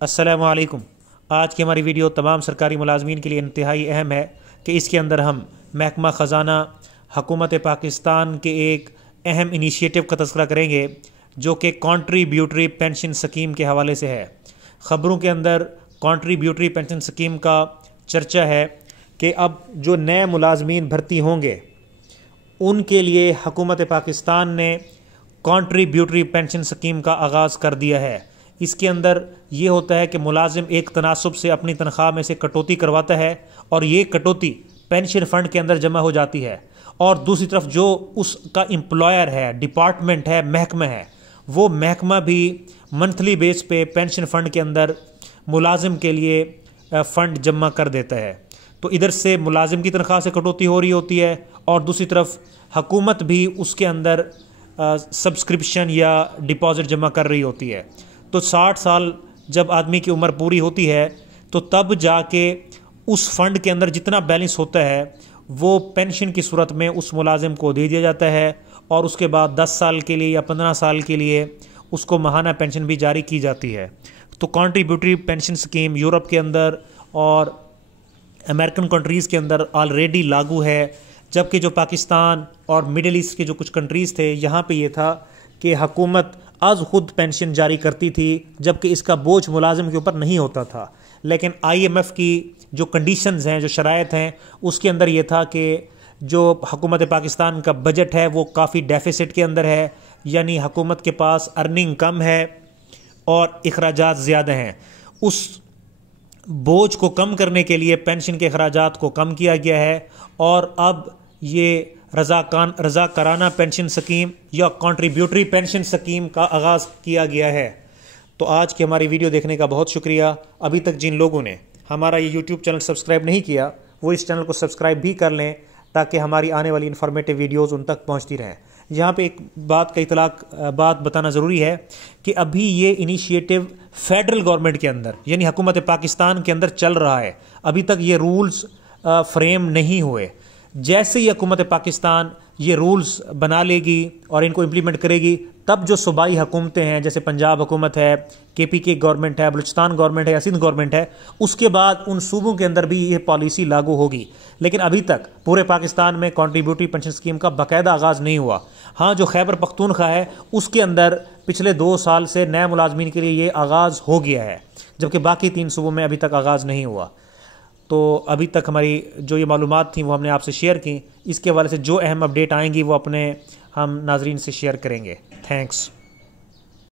السلام علیکم۔ آج کی ہماری ویڈیو تمام سرکاری ملازمین کے لیے انتہائی اہم ہے کہ اس کے اندر ہم محکمہ خزانہ حکومت پاکستان کے ایک اہم انیشیٹو کا تذکرہ کریں گے جو کہ کنٹریبیوٹری پینشن سکیم کے حوالے سے ہے۔ خبروں کے اندر کنٹریبیوٹری پینشن سکیم کا چرچا ہے کہ اب جو نئے ملازمین بھرتی ہوں گے ان کے لیے حکومت پاکستان نے کنٹریبیوٹری پینشن سکیم کا آغاز کر دیا ہے۔ اس کے اندر یہ ہوتا ہے کہ ملازم ایک تناسب سے اپنی تنخواہ میں سے کٹوتی کرواتا ہے اور یہ کٹوتی پینشن فنڈ کے اندر جمع ہو جاتی ہے، اور دوسری طرف جو اس کا امپلائر ہے، ڈپارٹمنٹ ہے، محکمہ ہے، وہ محکمہ بھی منتھلی بیس پہ پینشن فنڈ کے اندر ملازم کے لیے فنڈ جمع کر دیتا ہے۔ تو ادھر سے ملازم کی تنخواہ سے کٹوتی ہو رہی ہوتی ہے اور دوسری طرف حکومت بھی اس کے اندر سبسکرپشن یا ڈپازٹ جمع کر رہی ہوتی ہے۔ تو 60 سال جب آدمی کی عمر پوری ہوتی ہے تو تب جا کے اس فنڈ کے اندر جتنا بیلنس ہوتا ہے وہ پینشن کی صورت میں اس ملازم کو دے دیا جاتا ہے، اور اس کے بعد 10 سال کے لیے یا 15 سال کے لیے اس کو ماہانہ پینشن بھی جاری کی جاتی ہے۔ تو کنٹریبیوٹری پینشن سکیم یورپ کے اندر اور امریکن کنٹریز کے اندر آلریڈی لاگو ہے، جبکہ جو پاکستان اور مڈل ایسٹ کے جو کچھ کنٹریز تھے یہاں پہ یہ تھا کہ حکومت از خود پینشن جاری کرتی تھی، جبکہ اس کا بوجھ ملازم کے اوپر نہیں ہوتا تھا۔ لیکن IMF کی جو کنڈیشنز ہیں، جو شرائط ہیں، اس کے اندر یہ تھا کہ جو حکومت پاکستان کا بجٹ ہے وہ کافی ڈیفیسٹ کے اندر ہے، یعنی حکومت کے پاس ارننگ کم ہے اور اخراجات زیادہ ہیں۔ اس بوجھ کو کم کرنے کے لیے پینشن کے اخراجات کو کم کیا گیا ہے، اور اب یہ رضاکارانہ پینشن سکیم یا کنٹریبیوٹری پینشن سکیم کا آغاز کیا گیا ہے۔ تو آج کی ہماری ویڈیو دیکھنے کا بہت شکریہ۔ ابھی تک جن لوگوں نے ہمارا یہ یوٹیوب چینل سبسکرائب نہیں کیا وہ اس چینل کو سبسکرائب بھی کر لیں تاکہ ہماری آنے والی انفارمیٹیو ویڈیوز ان تک پہنچتی رہیں۔ یہاں پہ ایک بات کا بات بتانا ضروری ہے کہ ابھی یہ انیشیٹو فیڈرل گورنمنٹ کے اندر یعنی حکومت پاکستان کے اندر چل رہا ہے، ابھی تک یہ رولز فریم نہیں ہوئے۔ جیسے ہی حکومت پاکستان یہ رولز بنا لے گی اور ان کو امپلیمنٹ کرے گی، تب جو صوبائی حکومتیں ہیں جیسے پنجاب حکومت ہے، KPK گورنمنٹ ہے، بلوچستان گورنمنٹ ہے یا سندھ گورنمنٹ ہے، اس کے بعد ان صوبوں کے اندر بھی یہ پالیسی لاگو ہوگی۔ لیکن ابھی تک پورے پاکستان میں کنٹریبیوٹری پینشن اسکیم کا باقاعدہ آغاز نہیں ہوا۔ ہاں، جو خیبر پختونخوا ہے اس کے اندر پچھلے 2 سال سے نئے ملازمین کے لیے یہ آغاز ہو گیا ہے، جبکہ باقی 3 صوبوں میں ابھی تک آغاز نہیں ہوا۔ تو ابھی تک ہماری جو یہ معلومات تھیں وہ ہم نے آپ سے شیئر کی۔ اس کے حوالے سے جو اہم اپڈیٹ آئیں گی وہ ہم ناظرین سے شیئر کریں گے۔ تھینکس۔